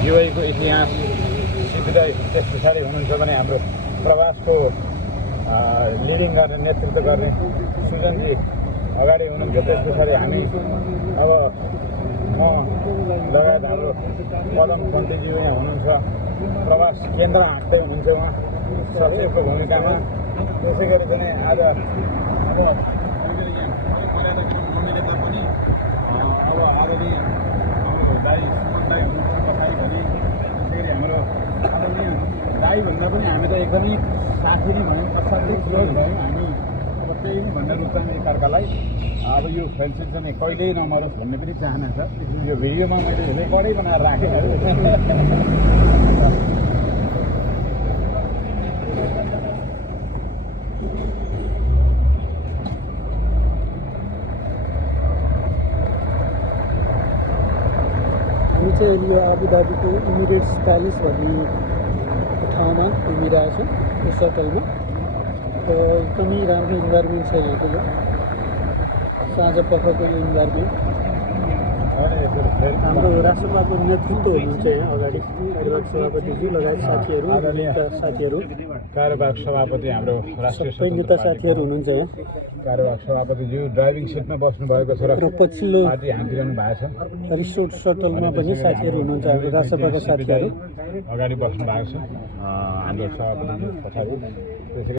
युवाईको इतिहास सिद्धिँदै त्यस पछाडि हुनुहुन्छ भने हाम्रो प्रवासको लिडिङ गर्ने नेतृत्व गर्ने सुजनजी अगाडि हुनुहुन्छ। त्यस पछाडि हामी अब म लगायत हाम्रो पदम पण्डितज्यू यहाँ हुनुहुन्छ। प्रवास केन्द्र हाँक्दै हुनुहुन्छ उहाँ सचिवको भूमिकामा। त्यसै गरी पनि आज अब नमिले तापनि अब आदरणीय हाम्रो दाइ सुमन दाइ हुनुहुन्छ पछाडि भने। त्यसै गरी हाम्रो आदरणीय दाइभन्दा पनि हामी त एकदमै साथी नै भयौँ, असाध्यै क्लोज भयौँ हामी। अब त्यही भन्दा रुचाउने एकअर्कालाई। अब यो फ्रेन्डसिप चाहिँ कहिल्यै नमरोस् भन्ने पनि चाहना छ। यो भिडियोमा मैले रेकर्डै बनाएर राखेँ। हामी चाहिँ अहिले यो आबुधाबीको इमिरेट्स प्यालेस भन्ने ठाउँमा घुमिरहेछ यो सटलमा। एकदमै राम्रो इन्भाइरोमेन्ट छ यहाँको यो साँझ पखको यो इन्भाइरोमेन्ट। हाम्रो राष्ट्रसभाको नेतृत्व हुनुहुन्छ यहाँ अगाडि कार्यवाहक सभापतिज्यू लगायत साथीहरू, कार्यवाहक सभापति हाम्रो राष्ट्रिय सबै नेता साथीहरू हुनुहुन्छ यहाँ। कार्यवाहक सभापतिज्यू ड्राइभिङ सिटमा बस्नु भएको छ र पछिल्लो पार्टी हाँकिरहनु भएको छ। रिसोर्ट सटलमा पनि साथीहरू हुनुहुन्छ हाम्रो राष्ट्रसभाका साथीहरू अगाडि बस्नु भएको छ। हाम्रो सभापतिज्यू पछाडि